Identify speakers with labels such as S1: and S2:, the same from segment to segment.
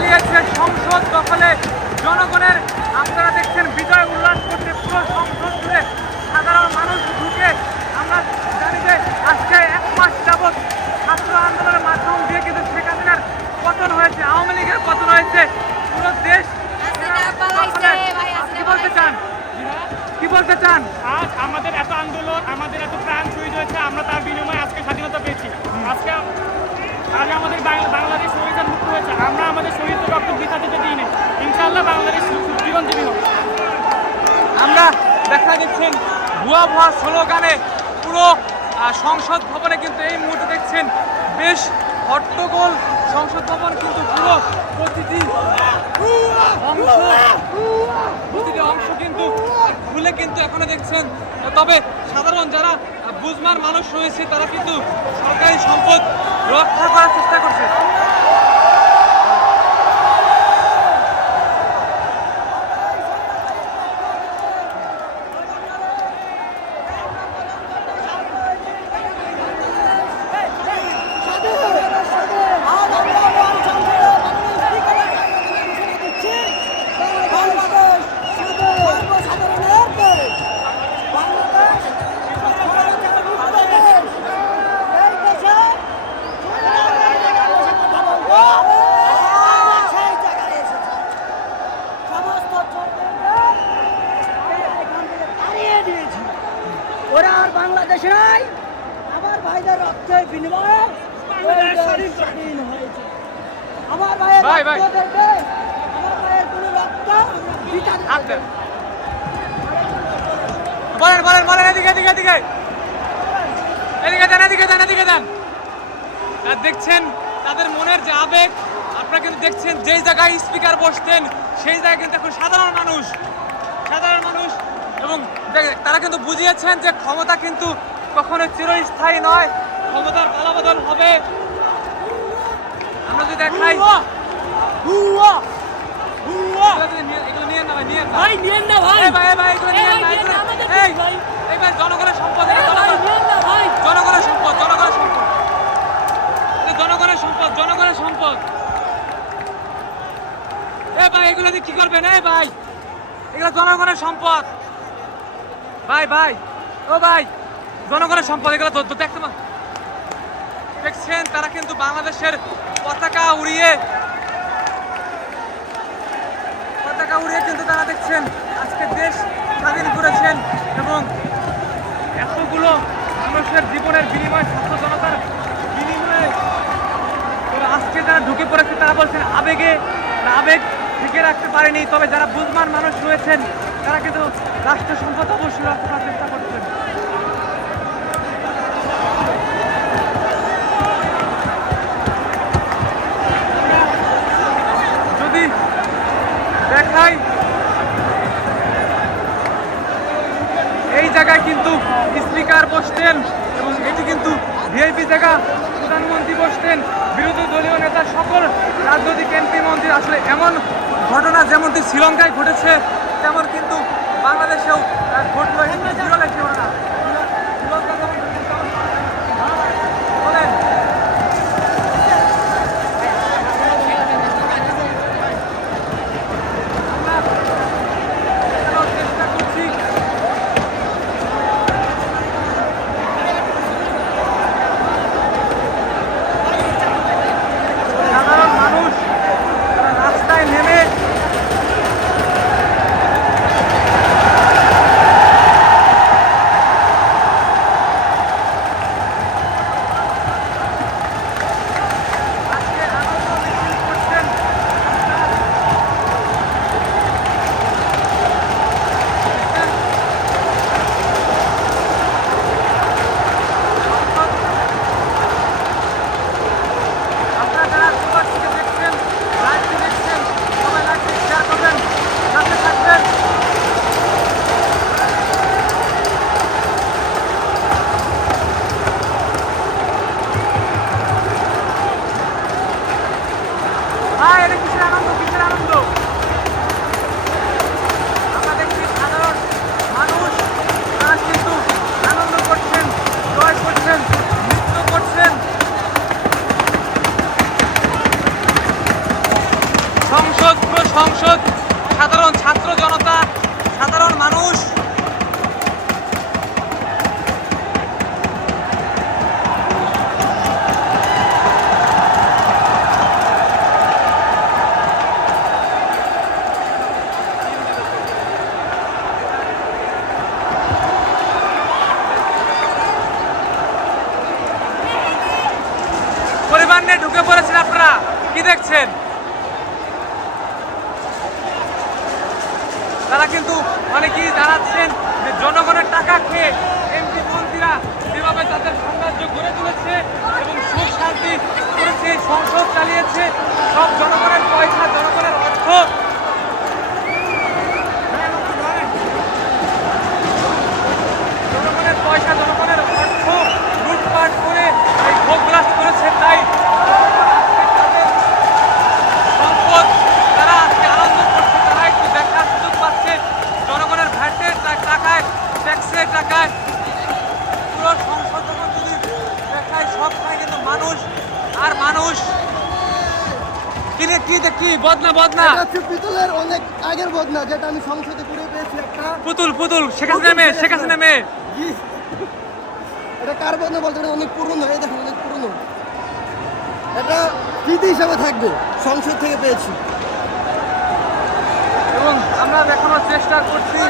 S1: চালিয়েছে সংসদ দখলে। জনগণের আপনারা দেখছেন বিজয় উল্লাস করতে পুরো সংসদ জুড়ে। সাধারণ মানুষ ঢুকে আমরা জানি যে আজকে এক মাস যাবৎ ছাত্র আন্দোলনের মাধ্যম দিয়ে কিন্তু শেখ হাসিনার পতন হয়েছে, আওয়ামী লীগের পতন হয়েছে। পুরো দেশ কি বলতে চান? কি বলতে চান?
S2: আজ আমাদের এত আন্দোলন, আমাদের এত প্রাণ শহীদ হয়েছে, আমরা তার বিনিময়ে আজকে স্বাধীনতা পেয়েছি। আজকে, আজ আমাদের বাংলাদেশ শহীদের মুক্ত হয়েছে আমরা আমাদের শহীদ রক্ত বৃথা দিতে দিই না ইনশাআল্লাহ বাংলাদেশ চিরঞ্জীবী হোক
S1: আমরা দেখা দিচ্ছেন ভুয়া স্লোগানে পুরো সংসদ ভবনে কিন্তু এই মুহূর্তে দেখছেন বেশ হট্টগোল। সংসদ ভবন কিন্তু পুরো প্রতিটি অংশ প্রতিটি অংশ কিন্তু খুলে কিন্তু এখনও দেখছেন। তবে সাধারণ যারা বুঝমার মানুষ রয়েছে, তারা কিন্তু সরকারি সম্পদ রক্ষা করার চেষ্টা করছে। হাত দেন। বলেন বলেন বলেন এদিকে এদিকে এদিকে। এদিকে দেন এদিকে দেন এদিকে দেন দেখছেন তাদের মনের যে আবেগ আপনারা কিন্তু দেখছেন যেই জায়গায় স্পিকার বসতেন সেই জায়গায় কিন্তু এখন সাধারণ মানুষ সাধারণ মানুষ। এবং তারা কিন্তু বুঝিয়েছেন যে ক্ষমতা কিন্তু কখনো চিরস্থায়ী নয় ক্ষমতার পালাবদল হবে। আমরা যদি দেখাই এগুলো যদি নিয়ে- এগুলো নিয়ে না ভাই নিয়ে
S3: ভাই না ভাই।
S1: ভাই ভাই এগুলো নিয়ে না এই
S3: ভাই।
S1: এই ভাই জনগণের সম্পদ জনগণের সম্পদ জনগণের সম্পদ। জনগণের সম্পদ জনগণের সম্পদ। এ ভাই এগুলো দিয়ে কি করবেন? এই ভাই এগুলো জনগণের সম্পদ। ভাই ভাই ও ভাই জনগণের সম্পদ এগুলো দেখতে দেখছেন তারা কিন্তু বাংলাদেশের পতাকা উড়িয়ে পতাকা তারা দেখছেন, আজকে দেশ স্বাধীন করেছেন এবং এতগুলো মানুষের জীবনের বিনিময়ে ছাত্র জনতার বিনিময়ে আজকে যারা ঢুকে পড়েছে, তারা বলছেন আবেগে আবেগ থেকে রাখতে পারেনি। তবে যারা বুঝমান মানুষ রয়েছেন, তারা কিন্তু রাষ্ট্র সম্পদ অবশ্যই করার চেষ্টা করছেন। যদি দেখাই কিন্তু স্পিকার বসতেন এবং এটি কিন্তু ভিআইপি জায়গা প্রধানমন্ত্রী বসতেন। বিরোধী দলীয় নেতা সকল রাজনৈতিক এমপি মন্ত্রী আসলে এমন ঘটনা যেমনটি শ্রীলঙ্কায় ঘটেছে, তেমন কিন্তু বাংলাদেশেও ঘটল। একটি ঘটনা শ্রীলঙ্কা যেমন ঘটেছে তেমন- বলেন আমরা চেষ্টা করছি সাধারণ মানুষ তারা রাস্তায় নেমে সংসদ সাধারণ তারা কিন্তু অনেকেই দাঁড়াচ্ছেন যে জনগণের টাকা খেয়ে এমপি মন্ত্রীরা যেভাবে তাদের সাম্রাজ্য গড়ে তুলেছে এবং সুখ শান্তি করেছে, সংসদ চালিয়েছে, সব জনগণের পয়সা জনগণের অর্থ জনগণের পয়সা জনগণের অর্থ লুটপাট করে এই ভোগলাস করেছে তাই তাদের সম্পদ তারা আজকে আনন্দ করছে তারা একটু দেখার সুযোগ পাচ্ছে জনগণের ভ্যাটের টা- টাকায় ট্যাক্সের টাকায় পুরো সংসদ যখন যদি দেখায় সব খায় কিন্তু মানুষ আর মানুষ কিনে কি? বদনা বদনা।
S4: এটা হচ্ছে পিতলের অনেক আগের বদনা যেটা আমি সংসদে করে পেয়েছি একটা।
S1: পুতুল পুতুল শেখ হাসিনা মেয়ে শেখ হাসিনা মেয়ে।
S4: এটা কার বদনা বলতে এটা অনেক পুরনো এই দেখুন অনেক পুরনো। এটা স্মৃতি হিসাবে থাকবে সংসদ থেকে পেয়েছি।
S1: এবং আমরা দেখানোর চেষ্টা করছি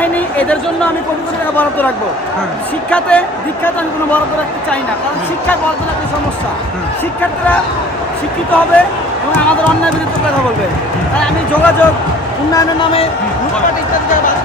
S3: বাহিনী এদের জন্য আমি কোটি কোটি টাকা বরাদ্দ রাখব। শিক্ষাতে দীক্ষাতে আমি কোনো বরাদ্দ রাখতে চাই না কারণ শিক্ষা বরাদ্দ রাখতে সমস্যা। শিক্ষার্থীরা শিক্ষিত হবে এবং আমাদের অন্যায় বিরুদ্ধে কথা বলবে। তাই আমি যোগাযোগ উন্নয়নের নামে লুটপাট ইত্যাদি জায়গায়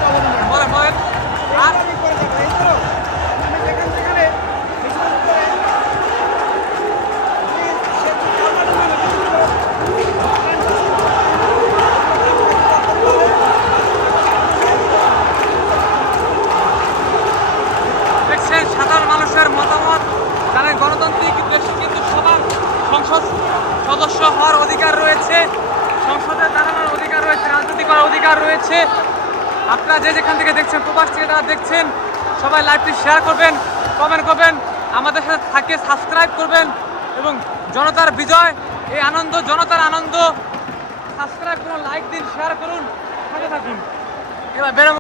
S1: সদস্য হওয়ার অধিকার রয়েছে, সংসদে দাঁড়ানোর অধিকার রয়েছে, রাজনীতি করার অধিকার রয়েছে। আপনারা যে যেখান থেকে দেখছেন, প্রবাস থেকে যারা দেখছেন, সবাই লাইভটি শেয়ার করবেন কমেন্ট করবেন, আমাদের সাথে থাকে সাবস্ক্রাইব করবেন এবং জনতার বিজয়, এই আনন্দ, জনতার আনন্দ। সাবস্ক্রাইব করুন লাইক দিন শেয়ার করুন, সাথে থাকুন। এবার বেরোবো।